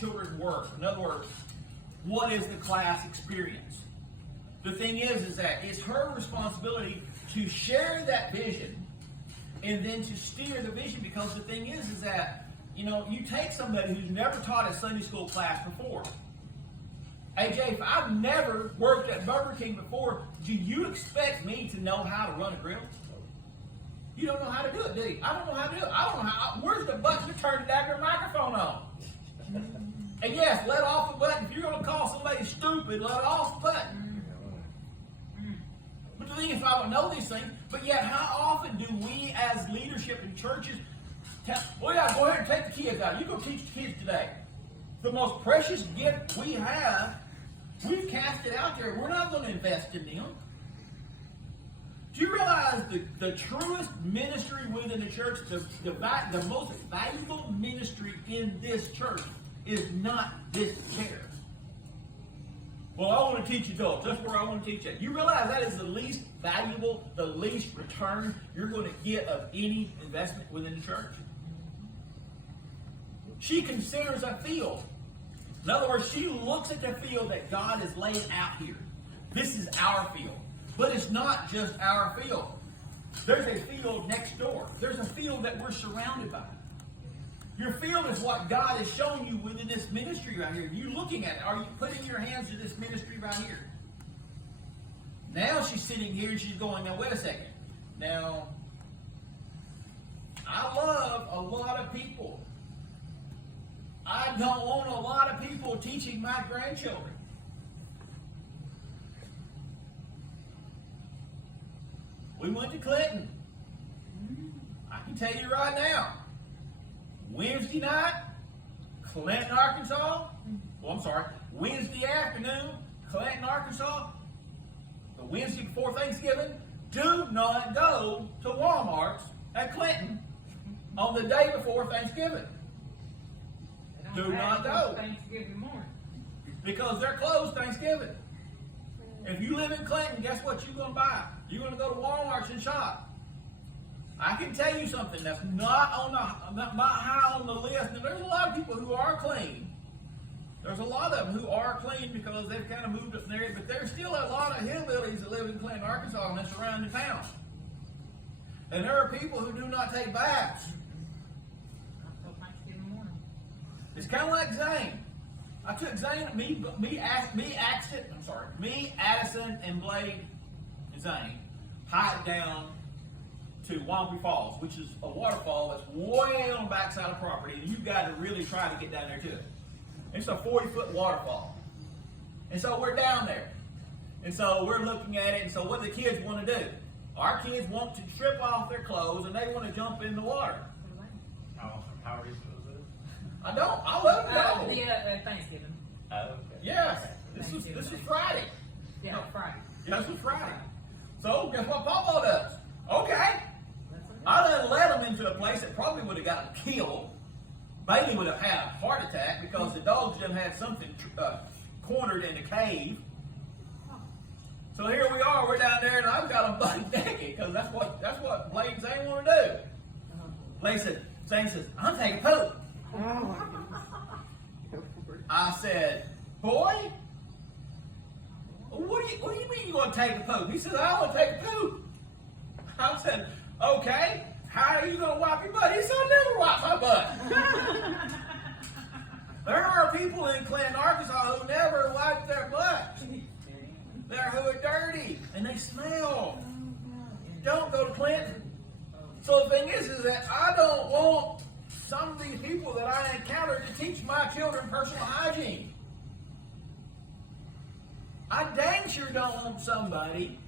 children work? In other words, what is the class experience? The thing is that it's her responsibility to share that vision and then to steer the vision, because the thing is that, you take somebody who's never taught a Sunday school class before. AJ, if I've never worked at Burger King before, do you expect me to know how to run a grill? You don't know how to do it, do you? I don't know how to do it. I don't know where's the button to turn the damn microphone on? And yes, let off the button. If you're going to call somebody stupid, let off the button. But the thing is, I don't know these things, but yet how often do we as leadership in churches tell, well, yeah, go ahead and take the kids out. You go teach the kids today. The most precious gift we have, we've cast it out there. We're not going to invest in them. Do you realize the truest ministry within the church, the most valuable ministry in this church is not this chair? Well, I want to teach adults. That's where I want to teach it. You realize that is the least valuable, the least return you're going to get of any investment within the church? She considers a field. In other words, she looks at the field that God has laid out here. This is our field. But it's not just our field. There's a field next door. There's a field that we're surrounded by. Your field is what God has shown you within this ministry right here. You looking at it. Are you putting your hands to this ministry right here? Now she's sitting here and she's going, now wait a second. Now, I love a lot of people. I don't want a lot of people teaching my grandchildren. We went to Clinton. I can tell you right now, Wednesday night, Clinton, Arkansas. Wednesday afternoon, Clinton, Arkansas. The Wednesday before Thanksgiving, do not go to Walmart's at Clinton on the day before Thanksgiving. Do not go. Thanksgiving morning. Because they're closed Thanksgiving. If you live in Clinton, guess what you're going to buy? You're going to go to Walmart and shop. I can tell you something that's not high on the list. And there's a lot of people who are clean. There's a lot of them who are clean because they've kind of moved up in the area. But there's still a lot of hillbillies that live in Clinton, Arkansas, and the surrounding towns. And there are people who do not take baths. Thanksgiving morning. It's kind of like Zane. I took Zane, Addison, and Blade and Zane hiked down to Wampy Falls, which is a waterfall that's way on the backside of the property, and you've got to really try to get down there to it. It's a 40-foot waterfall. And so we're down there. And so we're looking at it, and so what do the kids want to do? Our kids want to strip off their clothes, and they want to jump in the water. How recent was it? I don't. I love it. Thanksgiving. Okay. Yes. This is Friday. Yeah, Friday. This was Friday. So guess what Papa does? Okay. I done let them into a place that probably would have got them killed. Bailey would have had a heart attack because the dogs done had something cornered in a cave. So here we are. We're down there, and I've got them butt naked because that's what Blade and Zane want to do. Blade said, Zane says, I'm taking a poop. I said, boy, what do you mean you're going to take a poop? He said, I want to take a poop. I said, okay, how are you going to wipe your butt? He said, I never wipe my butt. There are people in Clinton, Arkansas who never wipe their butt. They're who are dirty and they smell. Don't go to Clinton. So the thing is that I don't want some of these people that I encounter to teach my children personal hygiene. I dang sure don't want somebody,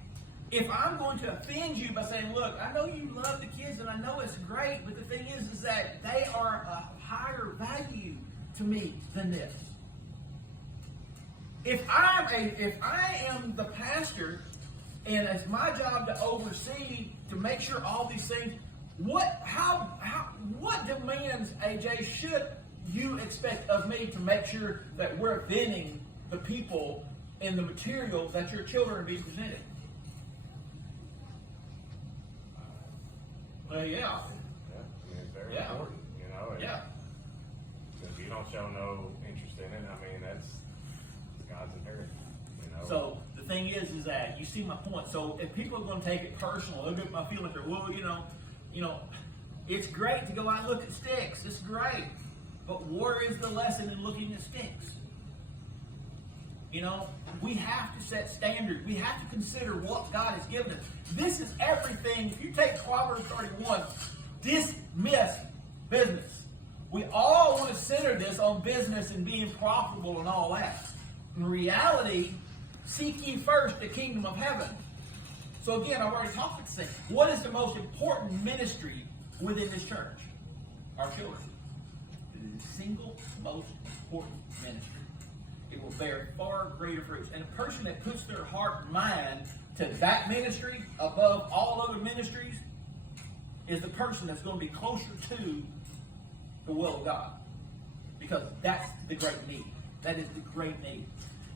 if I'm going to offend you by saying, look, I know you love the kids and I know it's great, but the thing is that they are a higher value to me than this. If I am the pastor and it's my job to oversee, to make sure all these things, what demands, AJ, should you expect of me to make sure that we're vending the people and the materials that your children are being presented? Well, yeah. Yeah, I mean, it's very important, you know. Yeah. If you don't show no interest in it, I mean, that's God's inheritance, you know? So the thing is that you see my point. So if people are going to take it personal, look at my feelings, or well, you know, it's great to go out and look at sticks. It's great, but where is the lesson in looking at sticks? You know, we have to set standards. We have to consider what God has given us. This is everything. If you take Proverbs 31, dismiss business. We all want to center this on business and being profitable and all that. In reality, seek ye first the kingdom of heaven. So again, I've already talked about this thing. What is the most important ministry within this church? Our children. It is the single most important ministry. It will bear far greater fruits. And a person that puts their heart and mind to that ministry above all other ministries is the person that's going to be closer to the will of God. Because that's the great need. That is the great need.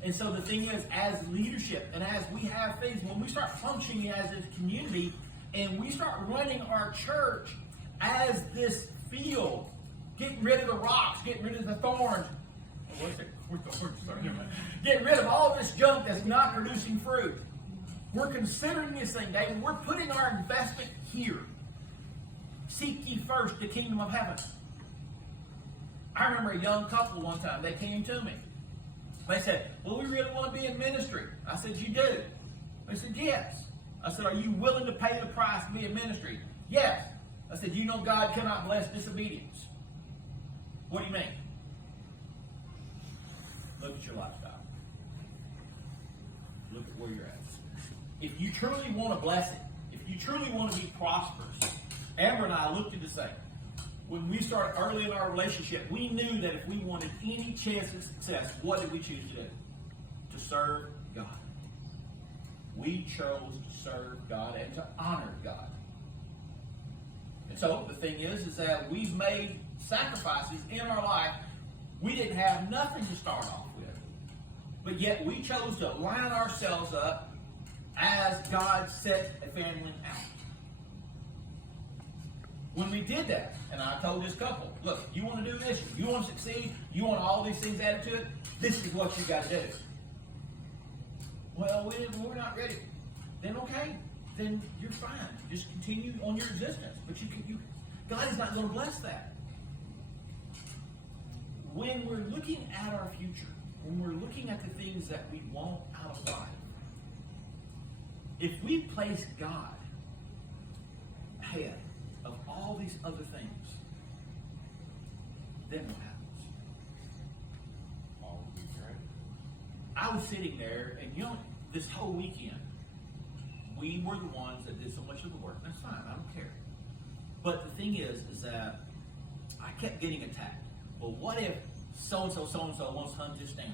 And so the thing is, as leadership and as we have things, when we start functioning as a community and we start running our church as this field, getting rid of the rocks, getting rid of the thorns, getting rid of all this junk that's not producing fruit. We're considering this thing, David. We're putting our investment here. Seek ye first the kingdom of heaven. I remember a young couple one time, they came to me. They said, well, we really want to be in ministry. I said, you do? They said, yes. I said, are you willing to pay the price to be in ministry? Yes. I said, you know God cannot bless disobedience. What do you mean? Look at your lifestyle. Look at where you're at. If you truly want to bless it, if you truly want to be prosperous, Amber and I looked at the same. When we started early in our relationship, we knew that if we wanted any chance of success, what did we choose to do? To serve God. We chose to serve God and to honor God. And so the thing is that we've made sacrifices in our life. We didn't have nothing to start off with. But yet we chose to line ourselves up as God set a family out. When we did that, and I told this couple, look, you want to do this, you want to succeed, you want all these things added to it, this is what you got to do. Well, we're not ready. Then okay, then you're fine. Just continue on your existence. But God is not going to bless that. When we're looking at our future, when we're looking at the things that we want out of life, if we place God ahead of all these other things, then what happens? All will be great. I was sitting there, and this whole weekend, we were the ones that did so much of the work. That's fine, I don't care. But the thing is that I kept getting attacked. Well, what if so-and-so wants to hunt this down?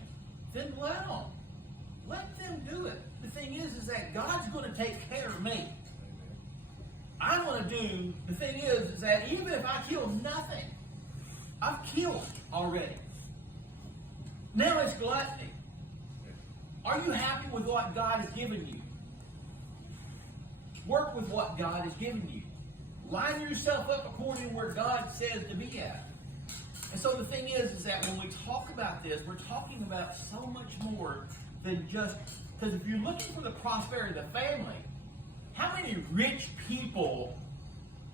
Then let them do it. The thing is that God's going to take care of me. I'm going to do, the thing is that even if I kill nothing, I've killed already. Now it's gluttony. Are you happy with what God has given you? Work with what God has given you. Line yourself up according to where God says to be at. And so the thing is that when we talk about this, we're talking about so much more than just, because if you're looking for the prosperity of the family, how many rich people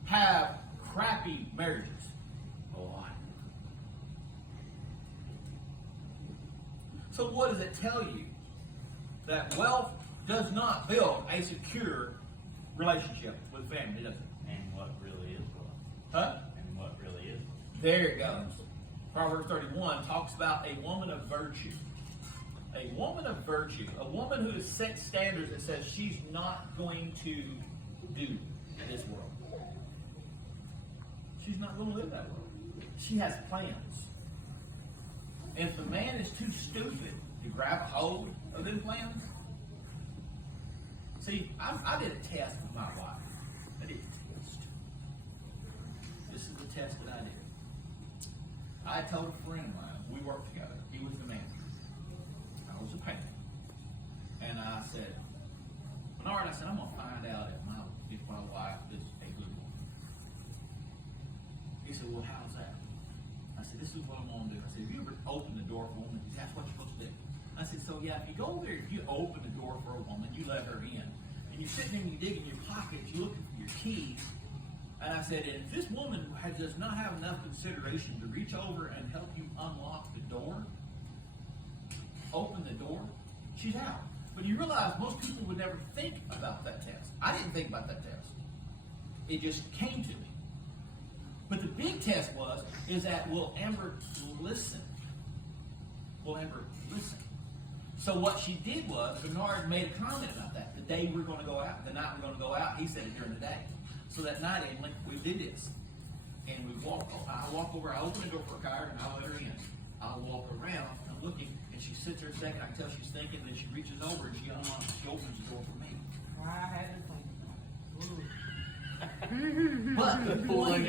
have crappy marriages? A lot. So what does it tell you? That wealth does not build a secure relationship with family, does it? And what really is wealth? Huh? And what really is wealth? There it goes. Proverbs 31 talks about a woman of virtue. A woman of virtue. A woman who has set standards that says she's not going to do in this world. She's not going to live that way. She has plans. And if the man is too stupid to grab a hold of them plans, see, I did a test with my wife. I did a test. This is the test that I did. I told a friend of mine, we worked together. He was the manager. I was a painter. And I said, Bernard, I said, I'm going to find out if my wife is a good woman. He said, well, how's that? I said, this is what I'm going to do. I said, door for a woman. He said, that's what you're supposed to do. I said, so yeah, if you go there, if you open the door for a woman, you let her in. And you're sitting there and you dig in your pockets, you're looking for your keys. And I said, and if this woman does not have enough consideration to reach over and help you unlock the door, open the door, she's out. But you realize most people would never think about that test. I didn't think about that test. It just came to me. But the big test is that will Amber listen? Will Amber listen? So what she did was, Bernard made a comment about that. The day we're going to go out, the night we're going to go out, he said it during the day. So that night, Emily, we did this. And we walk over, I open the door for Kyra and I let her in. I'll walk around, I'm looking, and she sits there a second, I can tell she's thinking, then she reaches over and she opens the door for me. I had to think. But the point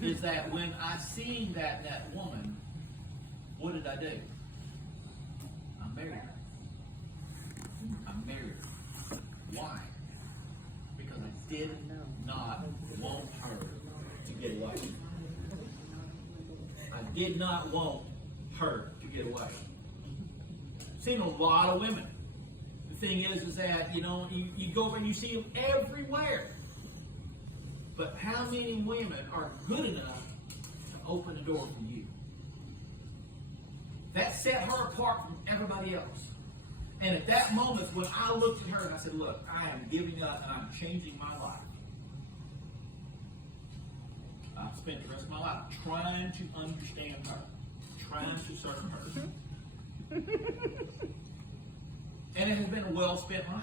is that when I seen that woman, what did I do? I married her. I married her. Why? Because I did not want her to get away. I did not want her to get away. Seen a lot of women. The thing is that, you go over and you see them everywhere. But how many women are good enough to open the door for you? That set her apart from everybody else. And at that moment, when I looked at her and I said, look, I am giving up and I'm changing my life. I've spent the rest of my life trying to understand her, trying to serve her. And it has been a well-spent life.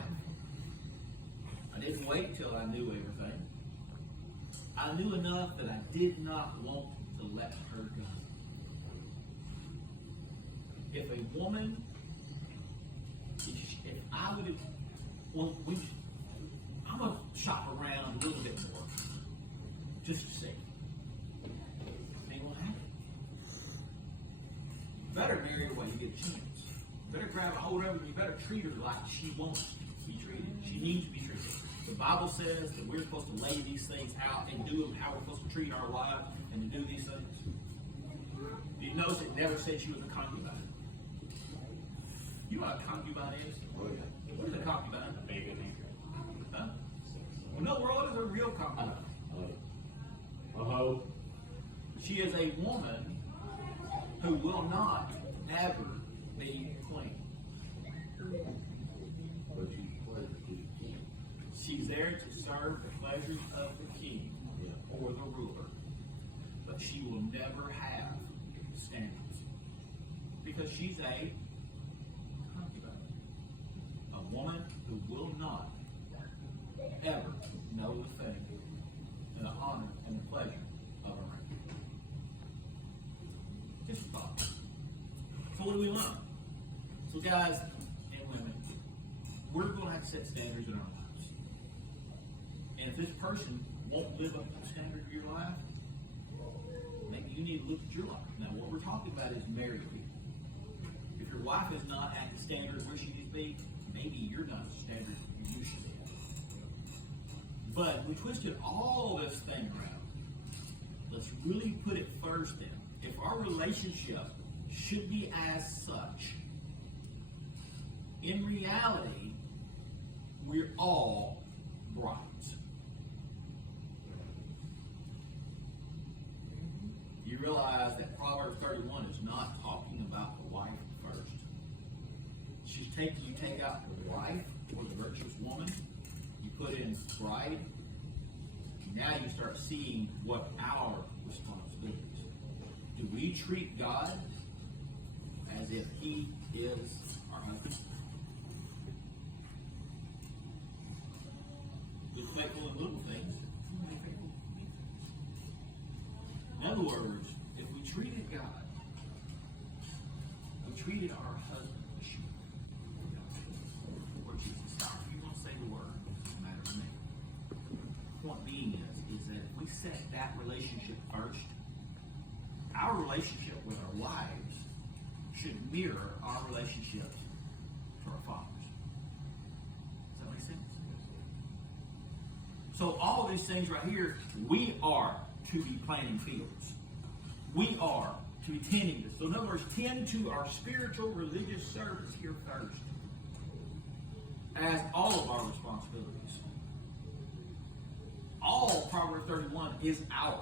I didn't wait till I knew everything. I knew enough that I did not want to let her go. If a woman, if I would have, I'm going to shop around a little bit more, just to see. Ain't going to happen. You better marry her while you get a chance. You better grab a hold of her and you better treat her like she wants to be treated. She needs to be treated. The Bible says that we're supposed to lay these things out and do them how we're supposed to treat our wives and to do these things. You notice it never said she was a concubine. You know what a concubine is? What is a concubine? Huh? Well, no, what is a real concubine? She is a woman who will not ever be queen. She's there to serve the pleasures of the king or the ruler, but she will never have standards because she's a concubine, a woman who will not ever know the fame and the honor and the pleasure of a ring. Just a thought. So what do we want? So guys and women, we're going to have to set standards in our lives. And if this person won't live up to the standard of your life, maybe you need to look at your life. Now, what we're talking about is married people. If your wife is not at the standard where she needs to be, maybe you're not at the standard you should be. But we twisted all this thing around. Let's really put it first in. If our relationship should be as such, in reality, we're all brides. You realize that Proverbs 31 is not talking about the wife first. You take out the wife or the virtuous woman, you put in bride. Now you start seeing what our responsibilities. Do we treat God as if He is our husband? Be faithful in little things. In other words, if we treated God, we treated our husband, Lord Jesus, if you want to say the word, it doesn't matter to me. Point being is that if we set that relationship first, our relationship with our wives should mirror our relationship to our fathers. Does that make sense? So all of these things right here, we are to be planting fields. We are to be tending this. So in other words, tend to our spiritual religious service here first, as all of our responsibilities. All Proverbs 31 is ours.